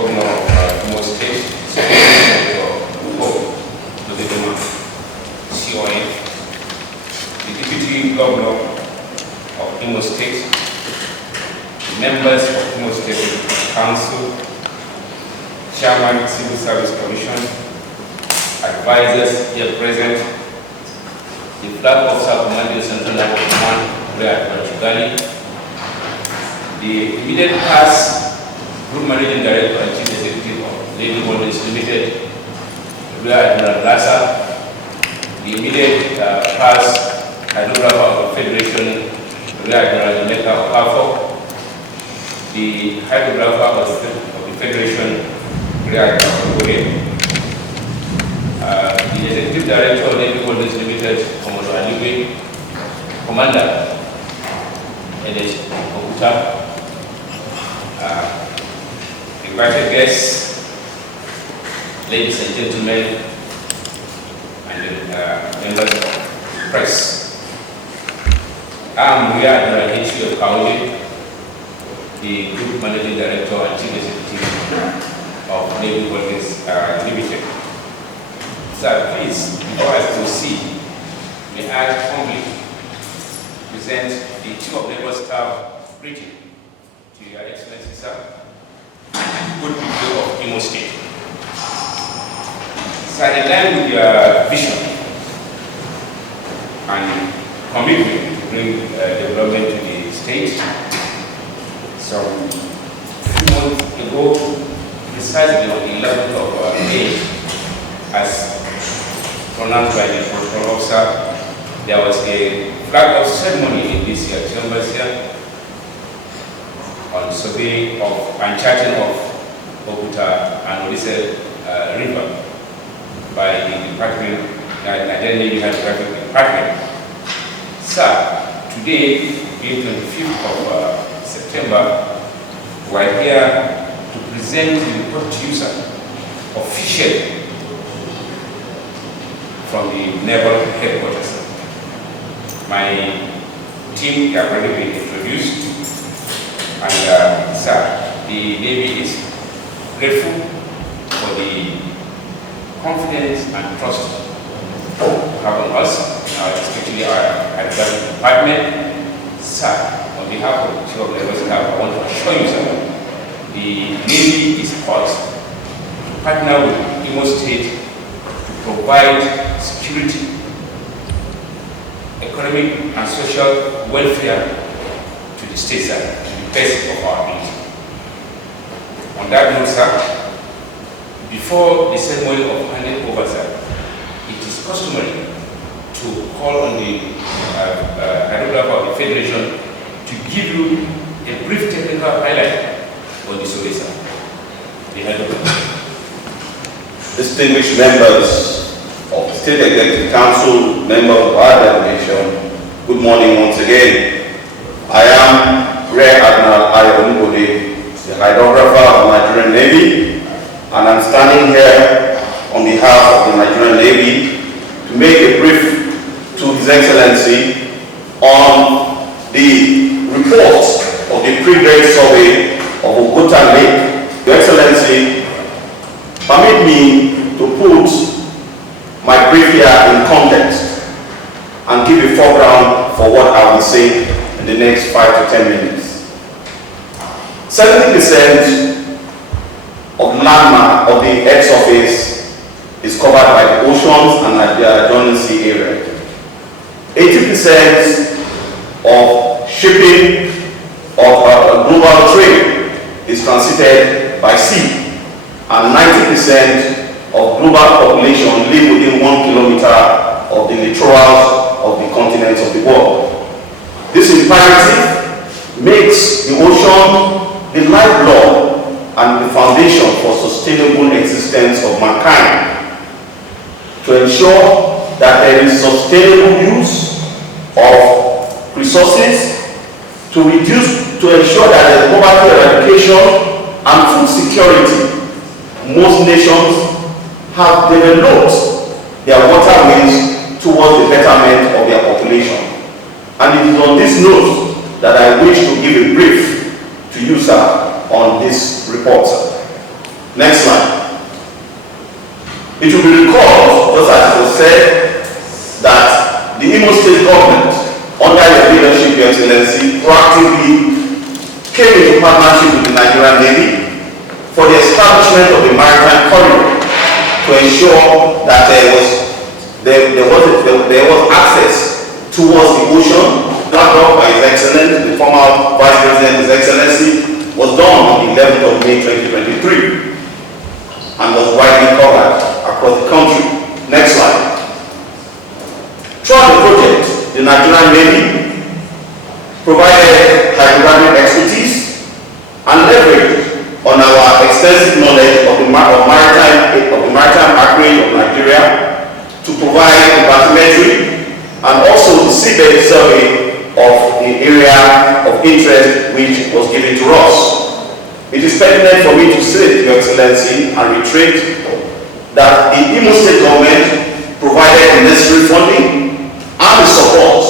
Governor of Imo State, CON, the Deputy Governor of Imo State, the members of Imo State Council, Chairman Civil Service Commission, advisors here present, the Flag Officer commanding Central Naval Command, Orashi, the immediate past Group Managing Director and Chief Executive of Navy Holdings Limited, Rear Admiral Lassa, the immediate past Hydrographer of the Federation, Rear Admiral Emeka Okafo, the Hydrographer of the Federation, Rear Admiral Oguta, the Executive Director of Navy Holdings Limited, Commodore Aliwe, Commander, NH Oguta, invited guests, ladies and gentlemen, and members of the press. I'm Rear Admiral H.C. Okaoli, the Group Managing Director and Chief Executive of Navy Holdings Limited. Sir, please, before us to see, may I humbly present the Chief of Naval Staff greeting to Your Excellency, sir, and good people of Imo State. Sir, in line with your vision and commitment to bring development to the state, so a few months ago, precisely on the 11th of May, as pronounced by the protocol officer, there was a flag off ceremony in this year's chambers here on survey of and charting of Oguta and Orashi River by the department, Nigerian Navy Hydrographic Department. Sir, today, being 25th of September, we are here to present the report to you, sir, officially from the Naval Headquarters. My team have already been introduced, and sir, the Navy is grateful for the confidence and trust you have on us, especially our Hydrographic Department. Sir, on behalf of the Chief of Naval Staff, I want to assure you, sir, the Navy is poised to partner with Imo State to provide security, economic and social welfare to the state, sir, to the best of our ability. On that note, sir, before the ceremony of handing over, sir, it is customary to call on the Hydrographer of the Federation to give you a brief technical highlight on the survey, sir. The Hydrographer. Distinguished members of the State Executive Council, members of our delegation, good morning once again. I am Rear Admiral Ayodunbode, the Hydrographer of the Nigerian Navy, and I'm standing here on behalf of the Nigerian Navy to make a brief to His Excellency on the report of the pre-dredge survey of Oguta Lake. Your Excellency, permit me to put my brief here in context and give a foreground for what I will say in the next 5 to 10 minutes. 70% of landmass of the Earth's surface is covered by the oceans and the adjoining sea area. 80% of shipping of global trade is transited by sea, and 90% of global population live within 1 kilometer of the littorals of the continents of the world. This imperative makes the ocean the lifeblood and the foundation for sustainable existence of mankind. To ensure that there is sustainable use of resources, to ensure that there is poverty eradication and food security, most nations have developed their waterways towards the betterment of their population. And it is on this note that I wish to give a brief to you, sir, on this report, sir. Next slide. It will be recalled, just as it was said, that the Imo State government, under your leadership, Your Excellency, proactively came into partnership with the Nigerian Navy for the establishment of a maritime corridor to ensure that there was access towards the ocean. That work by His Excellency, the former Vice President, His Excellency, was done on the 11th of May 2023 and was widely covered across the country. Next slide. Throughout the project, the Nigerian Navy provided hydrographic expertise and leveraged on our extensive knowledge of the maritime acreage of Nigeria to provide the bathymetry and also the seabed survey of the area of interest which was given to us. It is pertinent for me to say, Your Excellency, and reiterate that the Imo State government provided the necessary funding and the support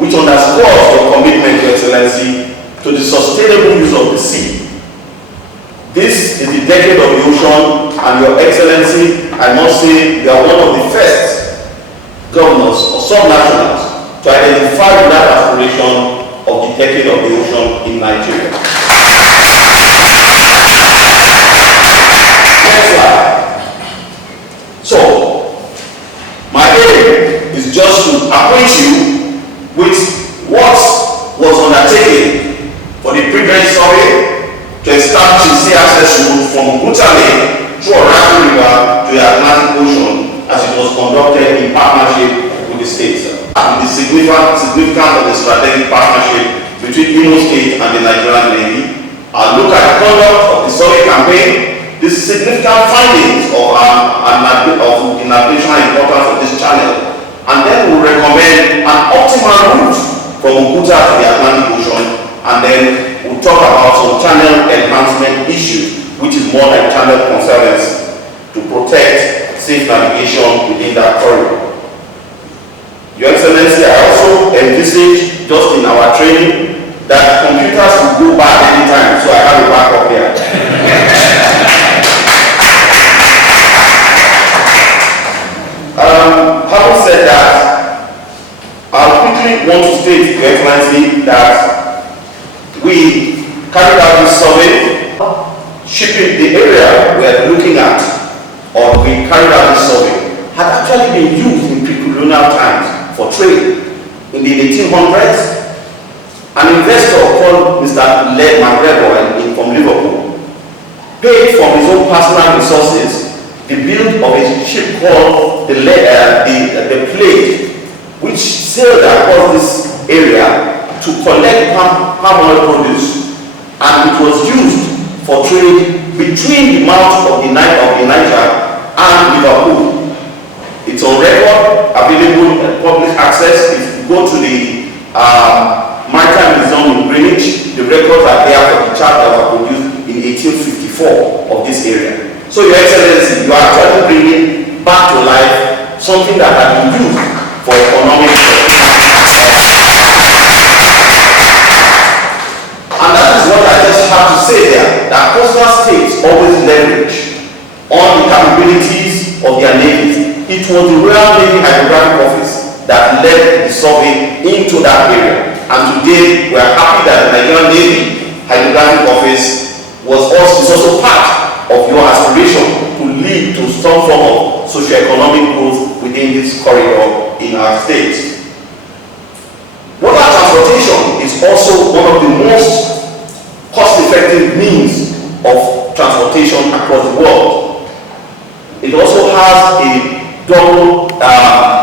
which underscores your commitment, Your Excellency, to the sustainable use of the sea. This is the decade of the ocean, and Your Excellency, I must say, you are one of the first governors or subnationals to identify that aspiration of the decade of the ocean in Nigeria. Next slide. So, my aim is just to acquaint you with what was undertaken for the pre-dredging survey to establish a sea access route from Oguta through Orashi River to the Atlantic Ocean, as it was conducted in partnership with the states. The significance of the strategic partnership between Imo State and the Nigerian Navy. I'll look at the conduct of the survey campaign, the significant findings of the national importance of this channel, and then we'll recommend an optimal route from Oguta to the Atlantic Ocean, and then we'll talk about some channel enhancement issues, which is more like channel conservancy to protect safe navigation within that corridor. Your Excellency, I also envisage, just in our training, that computers will go back anytime, so I have a backup here. Having said that, I quickly want to state, Your Excellency, that we carried out this survey, shipping the area we are looking at, or we carried out this survey, had actually been used in pre-colonial times for trade. In the 1800s, an investor called Mr. Led McGregor from Liverpool paid from his own personal resources the build of a ship called the Plate, which sailed across this area to collect palm oil produce, and it was used for trade between the mouth of the Niger and Liverpool. It's on record, available at public access. If you go to the Maritime Museum in Greenwich, the records are there for the chart that were produced in 1854 of this area. So, Your Excellency, you are actually bringing back to life something that has been used for economic access. And that is what I just have to say there, that coastal states always leverage on the capabilities of their navies. It was the Royal Navy Hydrographic Office that led the survey into that area. And today, we are happy that the Nigerian Navy Hydrographic Office is also part of your aspiration to lead to some form of socio-economic growth within this corridor in our state. Water transportation is also one of the most cost-effective means of transportation across the world. It also has a double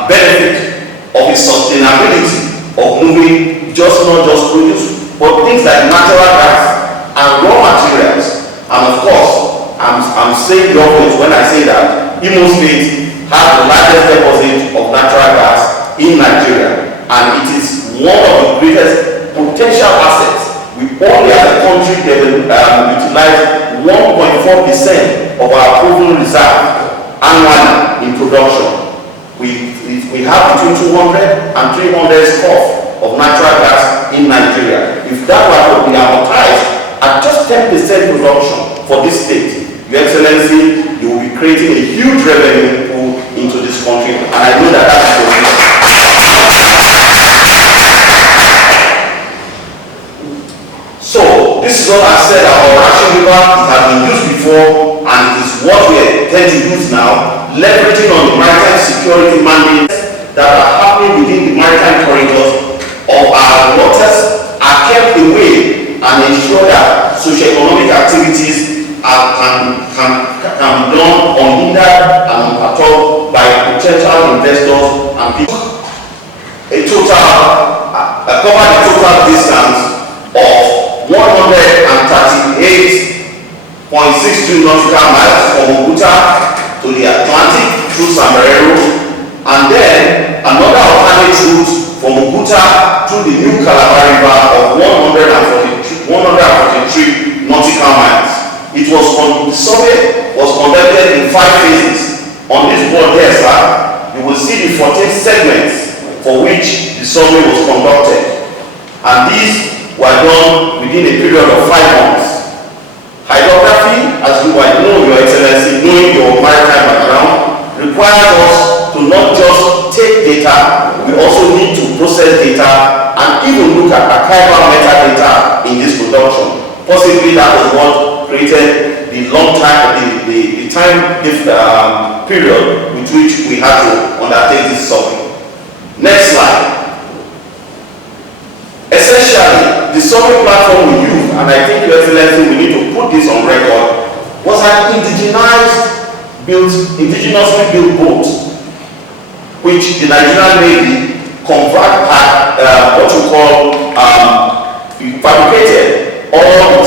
benefit of its sustainability of moving not just produce, but things like natural gas and raw materials. And of course, I'm saying the obvious when I say that Imo State has the largest deposit of natural gas in Nigeria, and it is one of the greatest potential assets. We only as a country utilize 1.4% of our proven reserve annually in production. We have between 200 and 300 scf of natural gas in Nigeria. If that were to be amortized at just 10% production for this state, Your Excellency, you will be creating a huge revenue pool into this country, and I know that that is your vision. So, this is what I said about Orashi River. It has been used before, and it is what we intend to use now, leveraging on the maritime security mandates that are happening within the maritime corridors of our waters are kept away and ensure that socio-economic activities can be done unhindered and unperturbed by potential investors and people. Cover the total distance of 138.62 nautical miles from Oguta to the Atlantic through Samberero, and then another alternate route from Oguta to the new Calabar River of 143 nautical miles. The survey was conducted in 5 phases. On this board here, sir, you will see the 14 segments for which the survey was conducted, and these were done within a period of 5 months. Hydrography, as you might know, Your Excellency, knowing your maritime background, requires us to not just take data, we also need to process data and even look at archival metadata in this production. Possibly that was what created the long time, the time period with which we had to undertake this survey. Next slide. Essentially, the survey platform we use, and I think, Your Excellency, we need to put this on record, was an indigenously built boat, which the Nigerian Navy fabricated all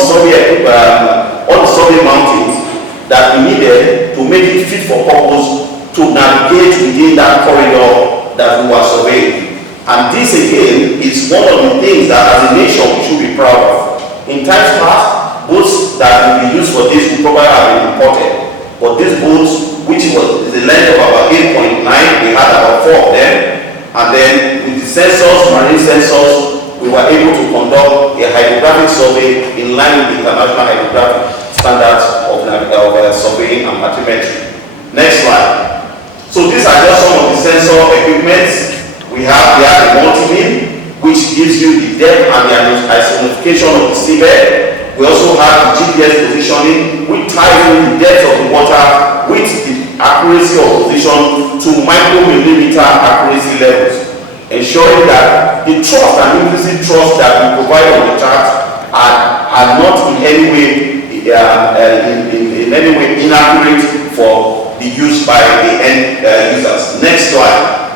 the survey mountains that we needed to make it fit for purpose to navigate within that corridor that we were surveying. And this again is one of the things that as a nation we should be proud of. In times past, boats that will be used for this would probably have been imported. But these boats, which was the length of about 8.9, we had about 4 of them. And then with the sensors, marine sensors, we were able to conduct a hydrographic survey in line with the international hydrographic standards of surveying and bathymetry. Next slide. So these are just some of the sensor equipments. We have the multi-beam, which gives you the depth and the isonification of the seabed. We also have the GPS positioning, which ties in the depth of the water with the accuracy of position to micromillimeter accuracy levels, ensuring that the trust and implicit trust that we provide on the chart are not in any way inaccurate for the use by the end users. Next slide.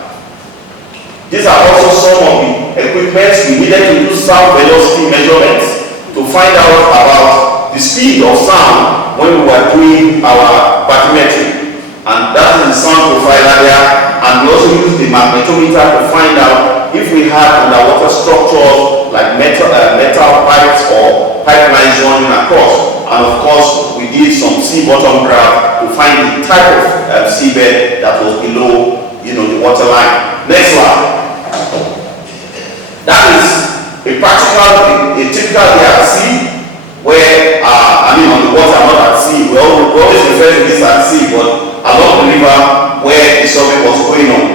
These are also some of the equipment we needed to do sound velocity measurements to find out about the speed of sound when we were doing our bathymetry. And that is the sound profiler there. And we also use the magnetometer to find out if we had underwater structures like metal pipes or pipelines running across. And of course, we did some sea bottom graph to find the type of seabed that was below, the waterline. Next slide. That is a typical day at sea, where on the water, not at sea. We always refer to this at sea, but along the river where the survey was going on.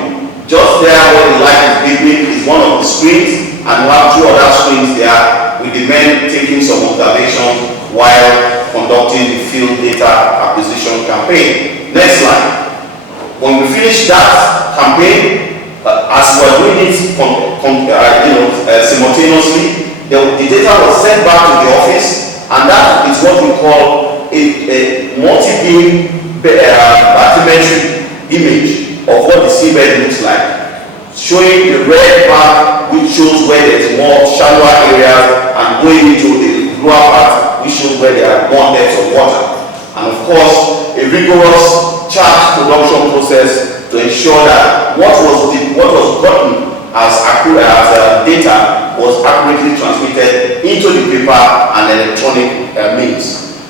Just there where the light is beaming is one of the screens, and we have 2 other screens there with the men taking some observations while conducting the field data acquisition campaign. Next slide. When we finish that campaign, as we are doing it simultaneously, the data was sent back to the office, and that is what we call a multi-beam bathymetric image of what the seabed looks like, showing the red bar which shows where there is more shallower areas, and going into the lower part which shows where there are more depths of water. And of course, a rigorous chart production process to ensure that what was gotten as data was accurately transmitted into the paper and electronic means.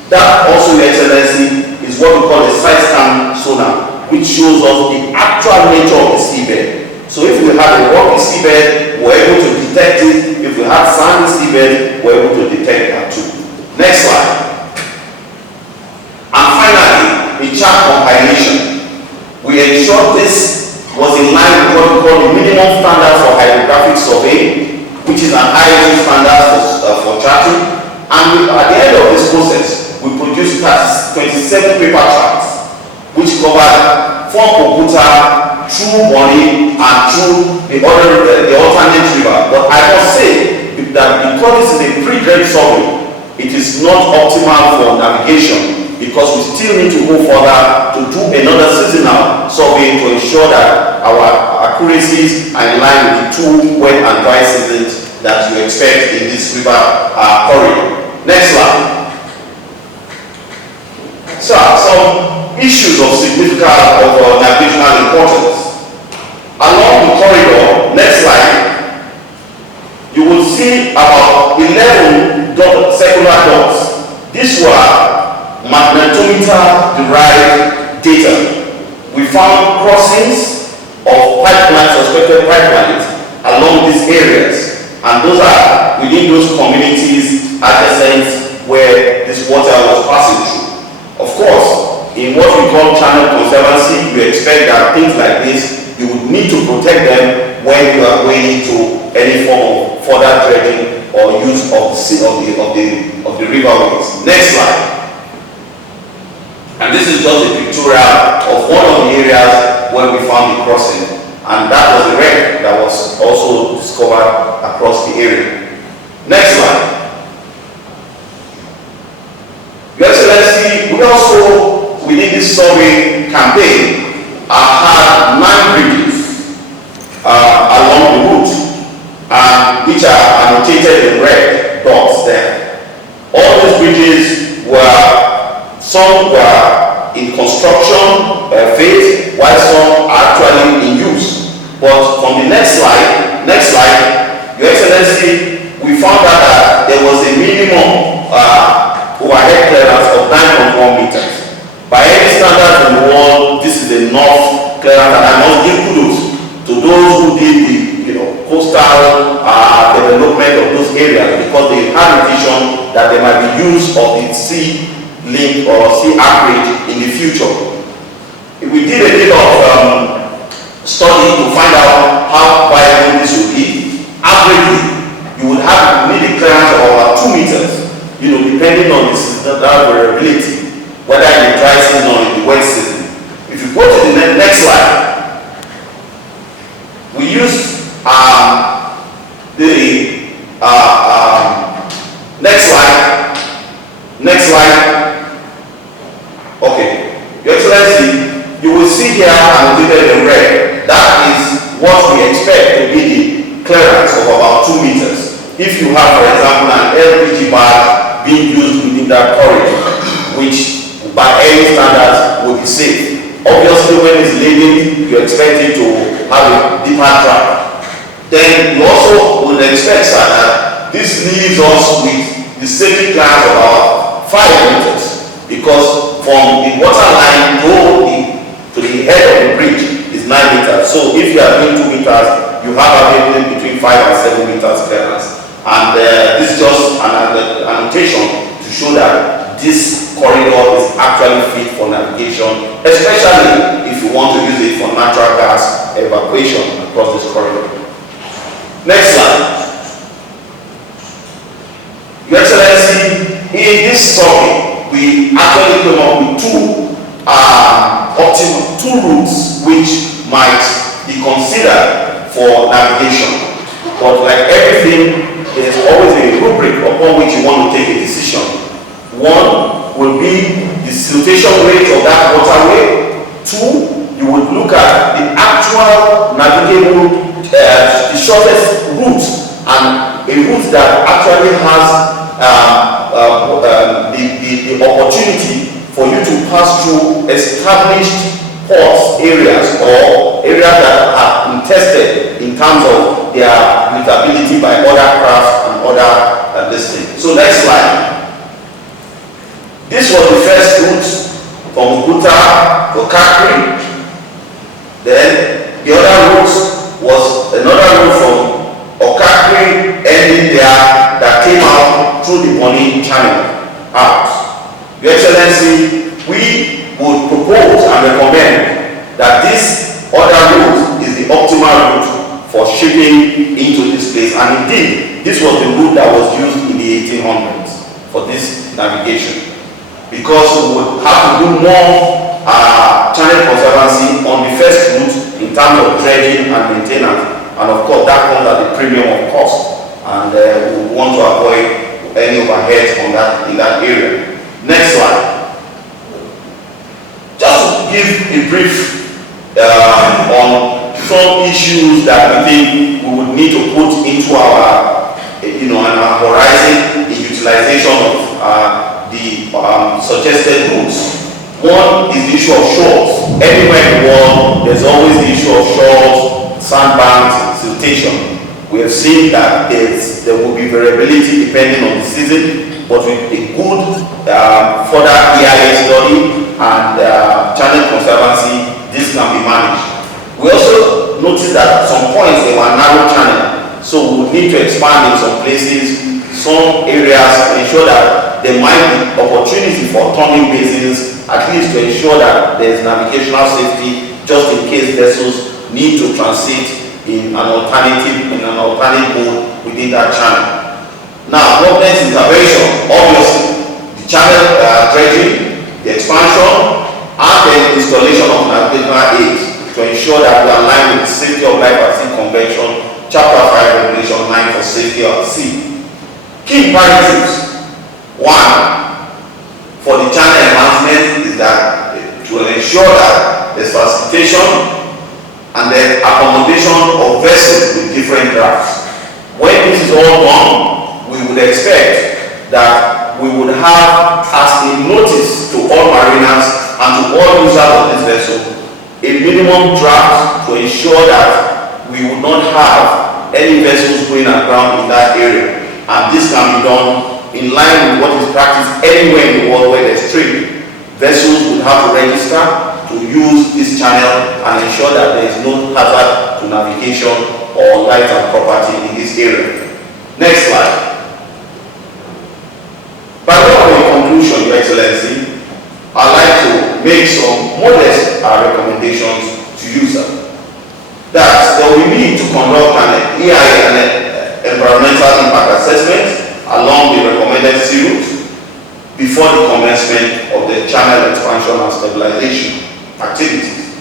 That also, Your Excellency, is what we call a side scan sonar, which shows us the actual nature of the seabed. So if we had a rocky seabed, we're able to detect it. If we had sandy seabed, we're able to detect that too. Next slide. And finally, chart compilation. We ensured this was in line with what we call the minimum standards for hydrographic survey, which is an ISO standard for charting. And at the end of this process, we produced 27 paper charts, which covered from Oguta through Bonny and through the alternate river. But I must say that because this is a pre-dredge survey, it is not optimal for navigation, because we still need to go further to do another seasonal survey to ensure that our accuracies are in line with the two wet and dry seasons that you expect in this river corridor. Next slide. So, some issues of significant navigational importance. Along the corridor, next slide, you will see about 11 circular dots. These were magnetometer derived data. We found crossings of pipelines, suspected pipelines along these areas, and those are within those communities adjacent where this water was passing through. Of course, in what we call channel conservancy, we expect that things like this, you would need to protect them when you are going into any form of further dredging or use of the riverways. Next slide. And this is just a pictorial of one of the areas where we found the crossing, and that was a wreck that was also discovered across the area. Next slide. Your Excellency, we also, within this survey campaign, had 9 bridges along the route, which are annotated in red dots there. All these bridges were, some were in construction phase, while some are actually in use. But from the next slide, Your Excellency, we found out that there was a minimum overhead clearance of 9.1 meters. By any standards in the world, this is enough clearance, and I must give kudos to those who did the coastal development of those areas, because they had a vision that there might be use of the sea link or sea acreage in the future. We did a bit of study to find out how viable this would be. Averagely, you would need a clearance of about 2 meters, depending on the seasonal variability, whether in the dry season or in the wet season. If you go to the next slide, we used next slide. Okay, Your Excellency, you will see here annotated in red. That is what we expect to be the clearance of about 2 meters. If you have, for example, an LPG bag being used within that corridor, which by any standards will be safe. Obviously, when it's leaving, you expect it to have a deeper track. Then you also would expect, sir, that this leaves us with the safety class of about 5 meters, because from the water line to the head of the bridge is 9 meters. So if you are doing 2 meters, you have available between 5 and 7 meters clearance. And this is just an annotation to show that this corridor is actually fit for navigation, especially if you want to use it for natural gas evacuation across this corridor. Next slide. Your Excellency, in this survey, we actually came up with two routes which might be considered for navigation. But like everything, there's always a rubric upon which you want to take a decision. One will be the siltation rate of that waterway. 2, you would look at the actual navigable, the shortest route, and a route that actually has the opportunity for you to pass through established ports areas or areas that are contested in terms of their usability by other crafts and other things. So next slide. This was the first route from Oguta to Kakri. Then the other route was another route from Okakri ending there that came out through the Bonny channel out. Your Excellency, we would propose that this other route is the optimal route for shipping into this place. And indeed, this was the route that was used in the 1800s for this navigation. Because we would have to do more channel conservancy on the first route in terms of dredging and maintenance. And of course, that comes at the premium of cost. And we want to avoid any overheads on that in that area. Next slide. Just to give a brief on some issues that we think we would need to put into our, our horizon in utilization of the suggested routes. One is the issue of shores. Everywhere in the world, there's always the issue of shores, sandbanks, siltation. We have seen that there will be variability depending on the season, but with a good further EIA study and channel conservancy, this can be managed. We also noticed that at some points they were narrow channel, so we would need to expand in some places, some areas to ensure that there might be opportunity for turning basins, at least to ensure that there is navigational safety just in case vessels need to transit in an alternate mode within that channel. Now, government intervention, obviously, the channel dredging, the expansion, and the installation of navigational aids to ensure that we align with the Safety of Life at Sea Convention, Chapter 5, Regulation 9 for safety at sea. Key priorities. One, for the channel enhancement is that to ensure that there's facilitation and the accommodation of vessels with different drafts. When this is all done, we would expect that we would have as a notice to all mariners and to all users of this vessel a minimum draft to ensure that we would not have any vessels going aground in that area. And this can be done in line with what is practiced anywhere in the world where there's trade. Vessels would have to register to use this channel and ensure that there is no hazard to navigation or life and property in this area. Next slide. By way of conclusion, Your Excellency, I'd like to make some modest recommendations to you, sir. That there will be need to conduct an EIA and environmental impact assessment along the recommended sea routes before the commencement of the channel expansion and stabilization activities.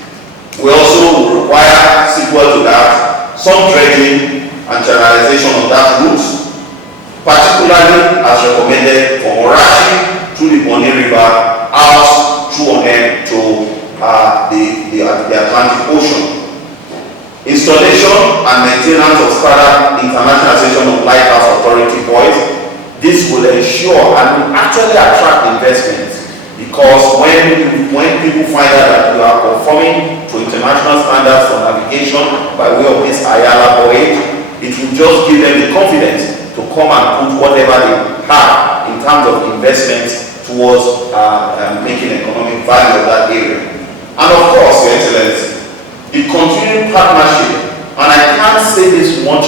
We also will require, sequel to that, some dredging and channelization of that route, particularly as recommended from Orashi through the Bonny River out through Onem to the Atlantic Ocean. Installation and maintenance of standard International Association of Lighthouse Authority buoys. This will ensure and will actually attract investments, because when people find out that you are conforming to international standards for navigation by way of this Ayala buoy, it will just give them the confidence to come and put whatever they have in terms of investments towards making economic value of that area. And of course, Your Excellency, the continuing partnership, and I can't say this much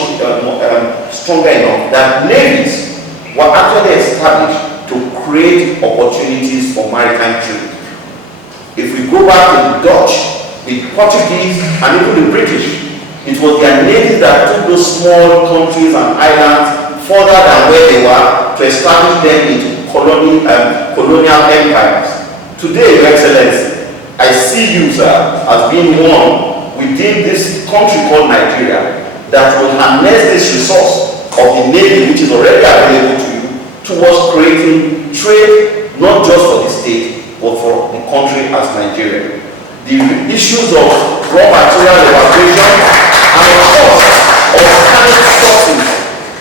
stronger enough, that navies were actually established to create opportunities for maritime trade. If we go back to the Dutch, the Portuguese, and even the British, it was their navies that took those small countries and islands further than where they were to establish them into colonial empires. Today, Your Excellency, I see you, sir, as being one within this country called Nigeria that will harness this resource of the Navy, which is already available to you, towards creating trade, not just for the state, but for the country as Nigeria. The issues of raw material evacuation and of course, alternative sources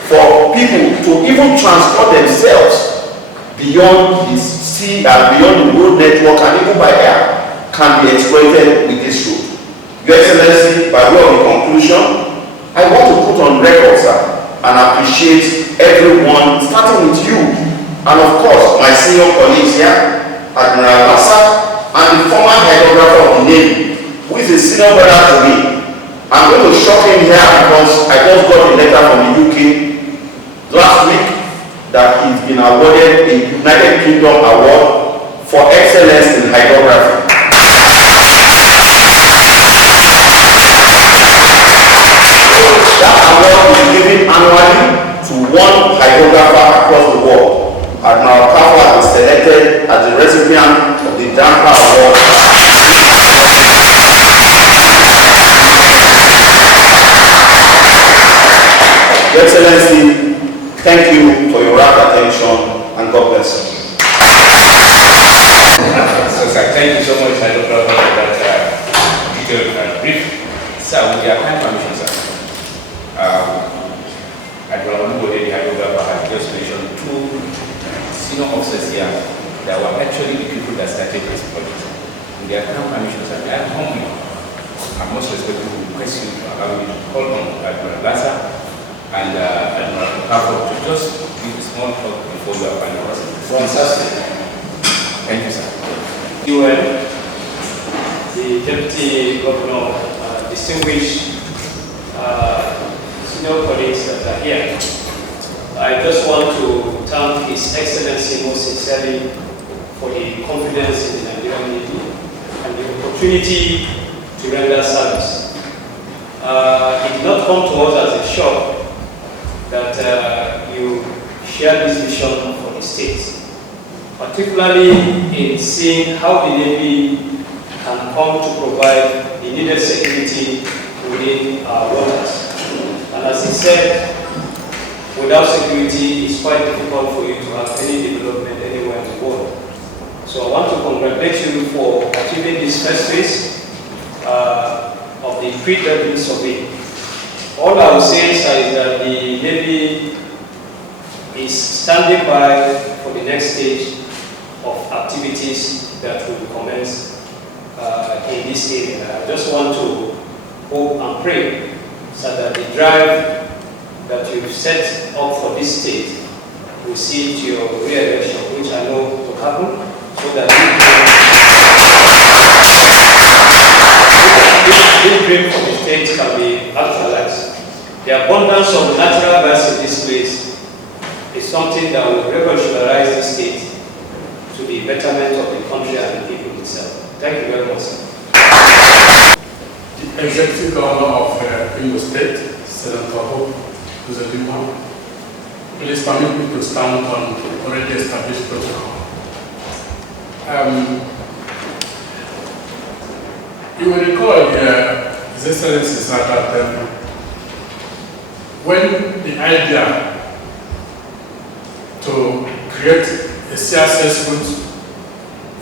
for people to even transport themselves beyond the sea and beyond the road network and even by air can be exploited with this route. Your Excellency, by way of the conclusion, I want to put on record, sir, and appreciate everyone, starting with you, and of course, my senior colleagues here, Admiral Lassa, and the former hydrographer of the Navy, who is a senior brother to me. I'm going to shock him here because I just got a letter from the UK last week that he's been awarded a United Kingdom Award for excellence in hydrography. Thank you for your rapt attention, and God bless you. So, sir, thank you so much, Hydrographic, for that detailed brief. Sir, with your kind permission, sir, Admiral Mbode, the Hydrographer, has just mentioned 2 senior officers here that were actually the people that started this project. With their kind permission, sir, I am humble and most respectful to request you to allow me to call on Admiral Lassa and Admiral Kafo to just give a small talk before you are final. Fantastic. Thank you, sir. UN, the Deputy Governor, distinguished senior colleagues that are here. I just want to thank His Excellency most sincerely for the confidence in the Nigerian Navy and the opportunity to render service. It did not come to us as a shock that you share this vision for the state, particularly in seeing how the Navy can come to provide the needed security within our waters. And as he said, without security, it's quite difficult for you to have any development anywhere in the world. So I want to congratulate you for achieving this first phase of the pre-dredging survey. All I will say, sir, is that the Navy is standing by for the next stage of activities that will commence in this area. I just want to hope and pray so that the drive that you've set up for this state will see to your re-election, which I know will happen, so that this dream for the state can be actualized. The abundance of natural gas in this place is something that will revolutionize the state to the betterment of the country and the people itself. Thank you very much, sir. The Executive Governor of Imo State, Senator Hope, who's a big one. Please permit me to stand on already established protocol. You will recall His Excellency said that when the idea to create a sea access route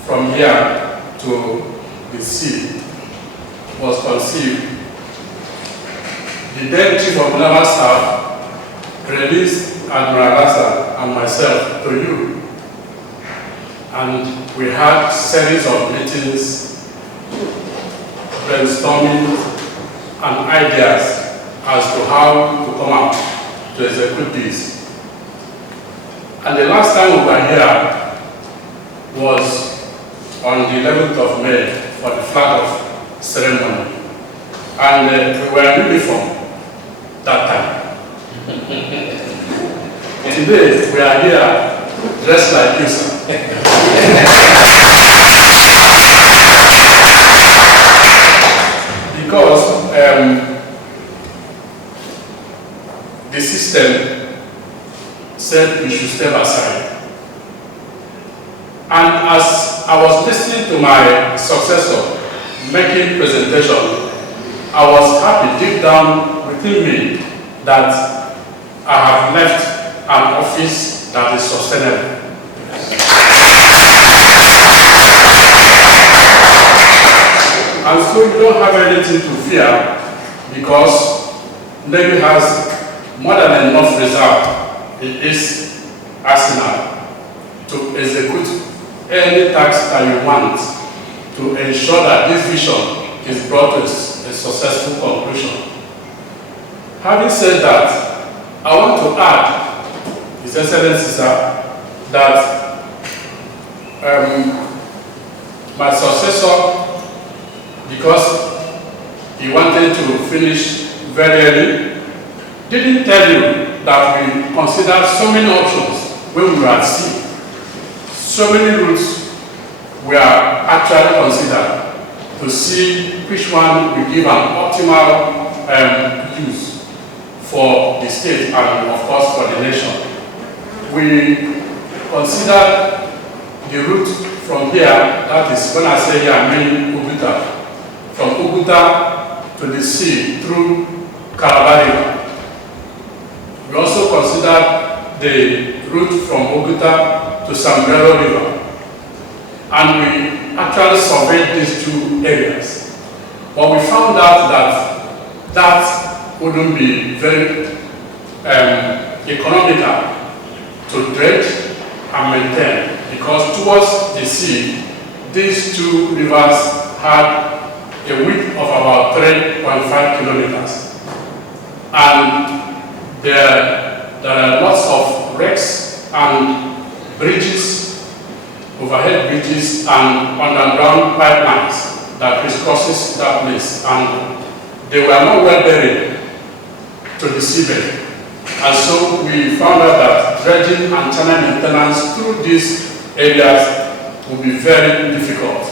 from here to the sea was conceived, the then Chief of Naval Staff released Admiral Lassa and myself to you, and we had a series of meetings, brainstorming and ideas as to how to come out to execute this. And the last time we were here was on the 11th of May for the flag off ceremony. And we were in uniform that time. Today we are here dressed like you, sir. Because the system said we should step aside. And as I was listening to my successor making presentation, I was happy deep down within me that I have left an office that is sustainable. And so you don't have anything to fear because Navy has more than enough reserve in its arsenal to execute any task that you want to ensure that this vision is brought to a successful conclusion. Having said that, I want to add, His Excellency, sir, that my successor, because he wanted to finish very early, didn't tell you that we considered so many options when we were at sea. So many routes were actually considered to see which one will give an optimal use for the state and of course for the nation. We considered the route from here, that is when I say here I mean Oguta, from Oguta to the sea through Calabar. We also considered the route from Oguta to Sombrero River. And we actually surveyed these two areas. But we found out that that wouldn't be very economical to dredge and maintain, because towards the sea, these two rivers had a width of about 3.5 kilometers. And there are lots of wrecks and bridges, overhead bridges and underground pipelines that crisscrosses that place. And they were not well buried to the seabed. And so we found out that dredging and channel maintenance through these areas would be very difficult.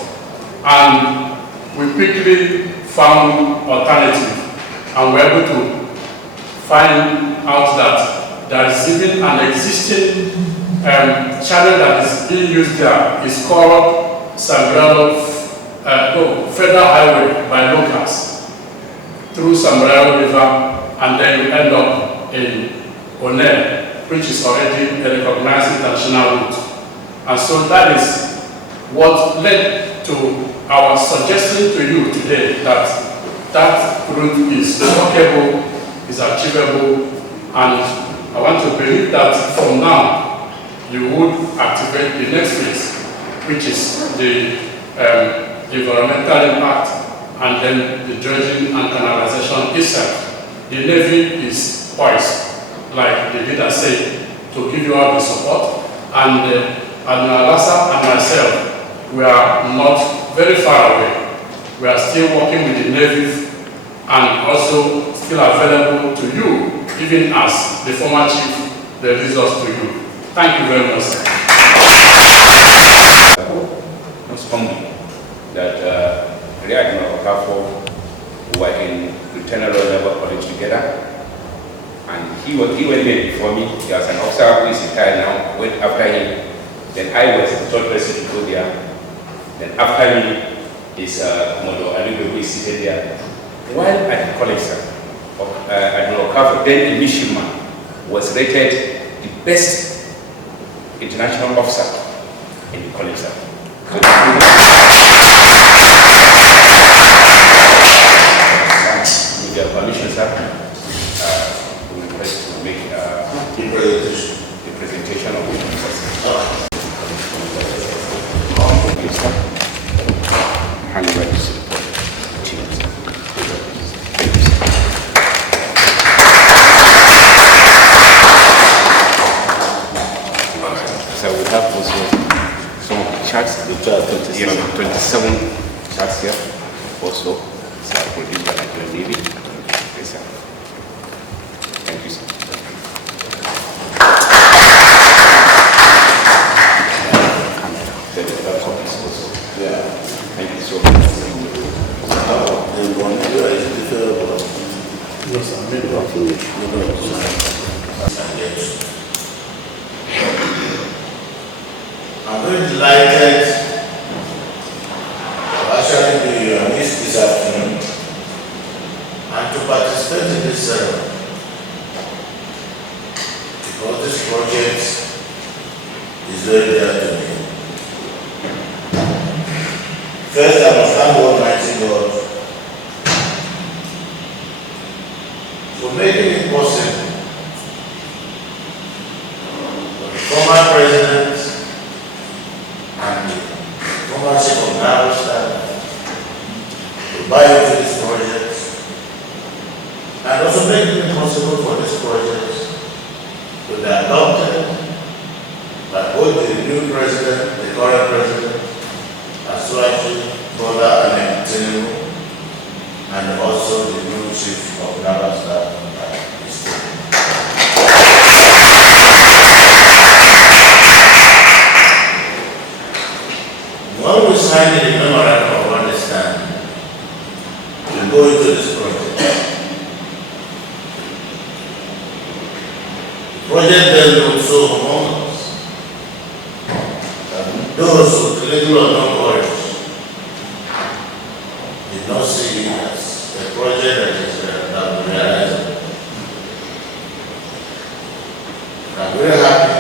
And we quickly found alternative and were able to find out that there is even an existing channel that is being used there. It's called Sombrero Federal Highway by locals through Sombrero River, and then you end up in Onel, which is already a recognized international route. And so that is what led to our suggestion to you today that that route is workable, is achievable, and I want to believe that from now you would activate the next phase, which is the environmental impact and then the dredging and canalization itself. The Navy is poised, like the leader said, to give you all the support, and Admiral Lassa and myself, we are not very far away. We are still working with the Navy and also still available to you, even as the former chief released us to you. Thank you very much, sir. Most humbly that Admiral Okafor were in Lieutenant level college together, and he went there before me. He was an officer who is retired now, went after him. Then I was the third person to go there. Then after me is Commodore Alibu, who is seated there. While at the college, sir, Admiral Okafor, then a midshipman, was rated the best international officer in the college, sir. So with your permission, sir, we request to make the presentation of the process. Hand over to Seaport. So we have also some of the charts, the 27 charts here also produced by the Navy. Yes, sir. Thank you, sir. Thank you so much. I'm very delighted to actually be your host this afternoon and to participate in this ceremony, because this project is very dear to me. First, I must thank Almighty God for making it possible for the former president and the former chief of naval staff to buy into this project, and also making it possible for this project to be adopted by both the new president, the current president, Aswaji, Bola and Tinubu, and also the new chief of naval staff. When we signed the memorandum of understanding to go into this project, the project then looked so humongous that those with little or no courage did not see it as a project that is realizable. And I'm very happy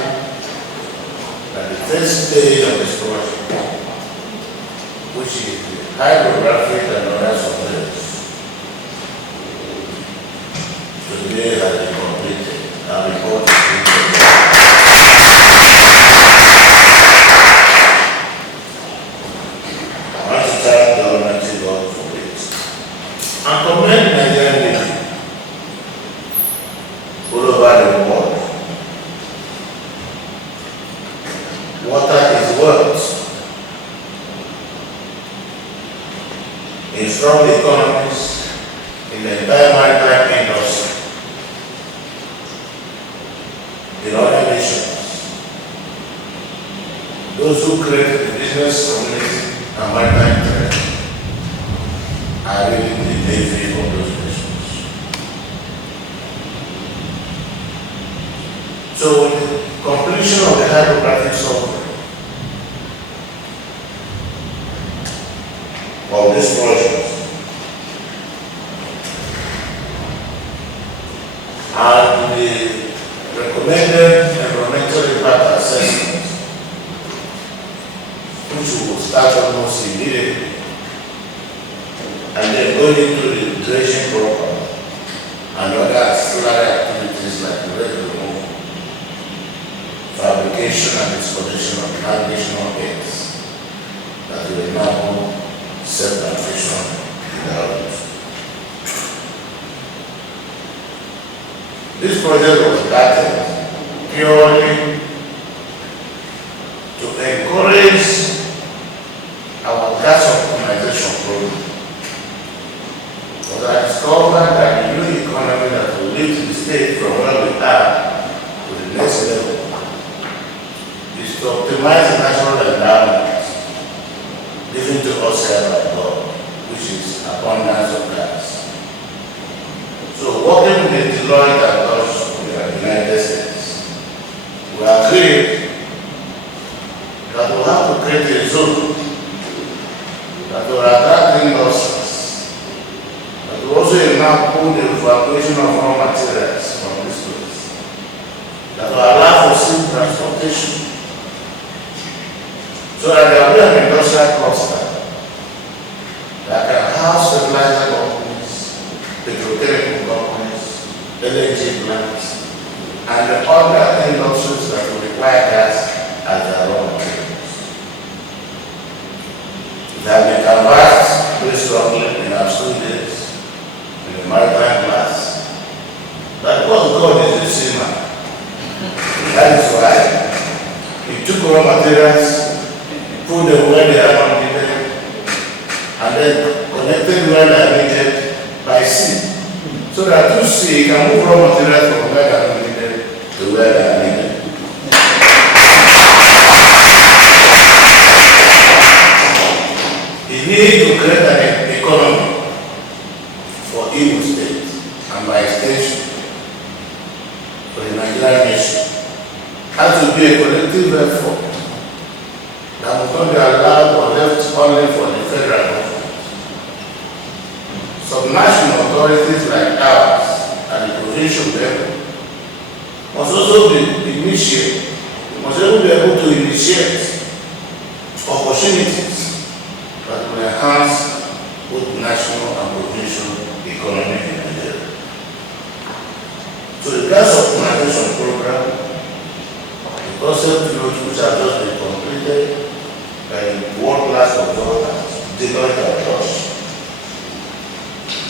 that the first stage of this project, which is the hydrographic and other surveys, today has been completed and report is being prepared. I want to thank the Almighty God for it and commend Nigerian Navy all over the world. Water is wealth. In strong economies, in the entire maritime industry, in other nations, those who create the business community and maritime trade are really the navy of those nations. So with the completion of the hydrographic survey of this project and the recommended environmental impact assessment, which will start almost immediately, and then going into the dredging program and other ancillary activities like wreck removal, fabrication and exploitation of navigational aids that will enable self-navigation in the route. This project was started purely to encourage our gas optimization program. But I discovered that the new economy that will lift the state from where we are to the next level is to optimize the natural endowment given to us here by God, which is abundance of gas. So working with the Deloitte and us in the United States, we agreed that we have to create a zone that will attract industries, that will also enable the evacuation of raw materials from this place, that will allow for sea transportation, so that there will be an industrial cluster that can house fertilizer companies, petrochemical companies, LNG plants, and the other industries that will require gas as their raw materials. That we can vast very strongly in our school days, in the maritime class, that because God is a seaman, that is why He took raw materials, put them where they are not needed, and then connected where they are needed by sea, so that through sea you can move raw materials from where they are not needed to where they are needed. You need to create an economy for Imo State and by extension for the Nigerian nation. Has to be a collective effort that will not be allowed or left only for the federal government. Subnational authorities like ours at the provincial level must also be initiated, must also be able to initiate opportunities that will enhance both national and provincial economy in Nigeria. So the gas optimization program, the concept note which have just been completed by the world-class consultants, Deloitte and Orashi,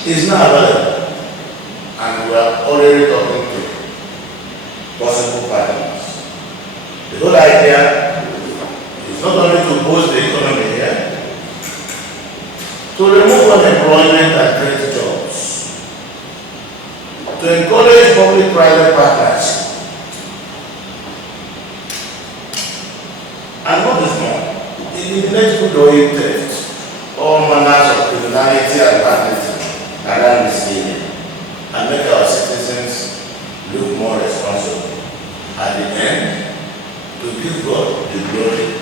is now available, and we are already talking to possible partners. The whole idea is not only to boost the economy here, to remove unemployment and create jobs, to encourage public-private partnership, and what is more, it eliminates good oil theft, all manners of criminality and banditry around this area, and make our citizens look more responsible. At the end, to give God the glory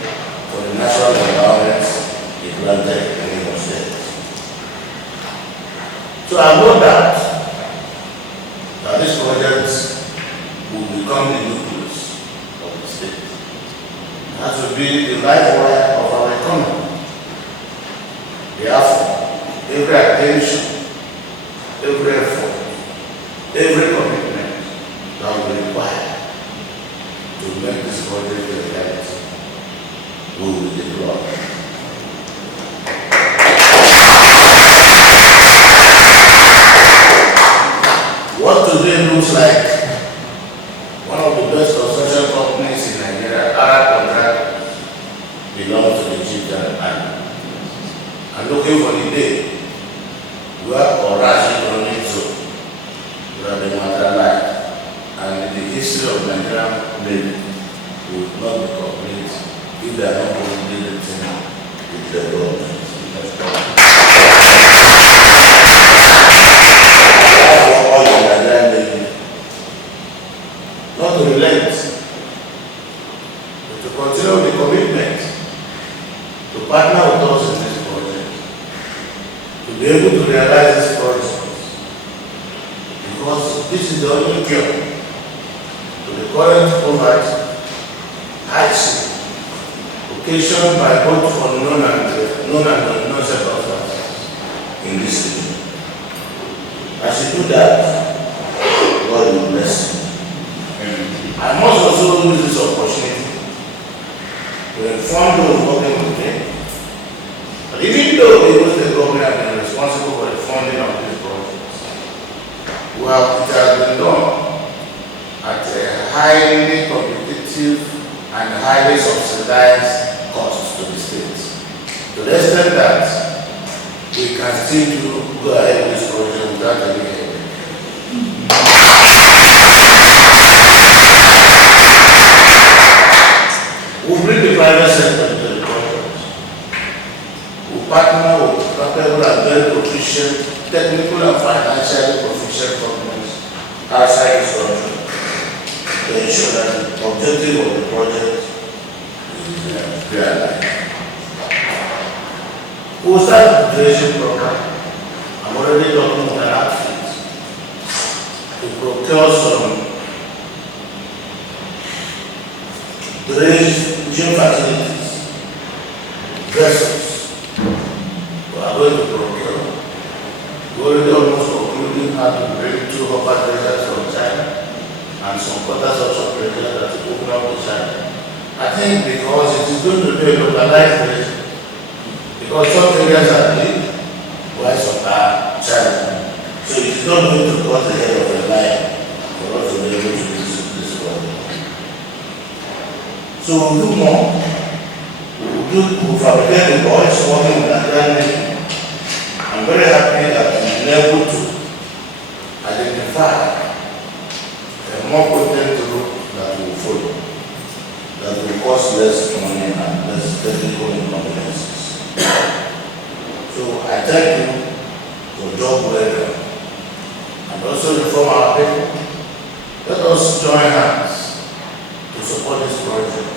for the natural environment He granted in Imo State. So I know that this project will become the nucleus be the lifeblood of our economy. Therefore, every attention, every effort, every commitment that will require to make this project a reality will be deployed. What today looks like one of the best construction companies in Nigeria, Arab contractors, belong to the Egyptian army. I'm looking for the day where Orashi will have been materialized, and the history of Nigerian Navy would not be complete if they are not completely written with the government. All the Nigerian Navy not to relent, but to continue the commitment to partner with us in this project, to be able to realize this project, because this is the only cure to the current poverty, hardship, occasioned by both unknown and unknown circumstances in this region. As you do that, God will bless you. I must also use this opportunity to inform those working with me that even though the government have been responsible for the funding of this project, well, it has been done at a highly competitive and highly subsidized cost to the state. To the extent that we can still go ahead with this project without any headache. We'll bring the private sector into the project. We'll partner with capable and very proficient, technical and financially proficient companies outside this country to ensure that the objective of the project is realized. We'll start the dredging program. I'm already talking with an outfit to procure some dredging facilities, vessels. We are going to procure. We already almost concluding how to bring 2 hopper dredgers from China and some quarters of dredgers that will open up to China. I think because it is going to be a localized dredging. Because some areas are big, while some are challenging. So it is not going to cut the head of a lion for us to be able to do this project. So we'll do more. We'll fabricate the boys working with Nigerian Navy. I'm very happy that we've been able to identify a more potent route that will follow, that will cost less money and less technical inconveniences. So I thank you for job well done. And also inform our people, let us join hands to support this project.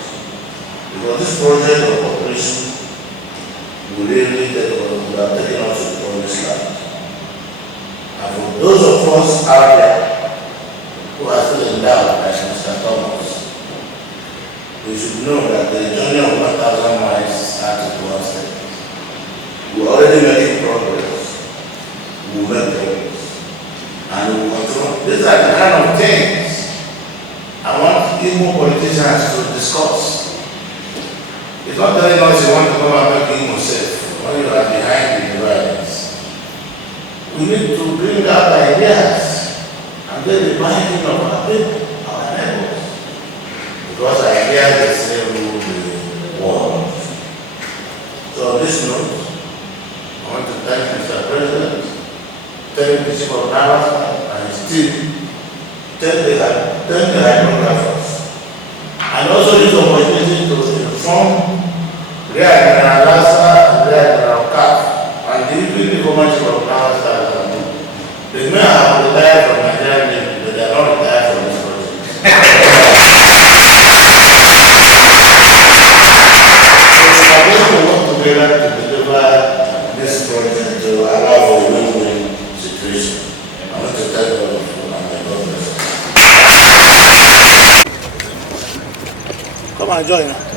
Because this project of operation will really have taken us to the promised land. And for those of us out there who are still in doubt, like Mr. Thomas, we should know that the journey of 1,000 miles started to one step. We're already making progress. We'll make progress. And we'll continue. These are the kind of things I want Igbo politicians to discuss. It's not telling us you want to come and make Igbo safe when you are behind the violence. We need to bring out ideas and get the binding of our people, our neighbors. Because ideas they say rule the world. So on this note, I want to thank Mr. President, thank the Chief of Naval and his team, thank the hydrographers, and also use the opportunity to inform Rear Admiral Lassa and Rear Admiral Kaf and even the former Chief of Naval Staff. They may have retired from Nigerian Navy, but they are not retired from this project. So we are going to work together to deliver this project to allow for a win-win situation. I want to thank all of you and my God bless you. Come and join us.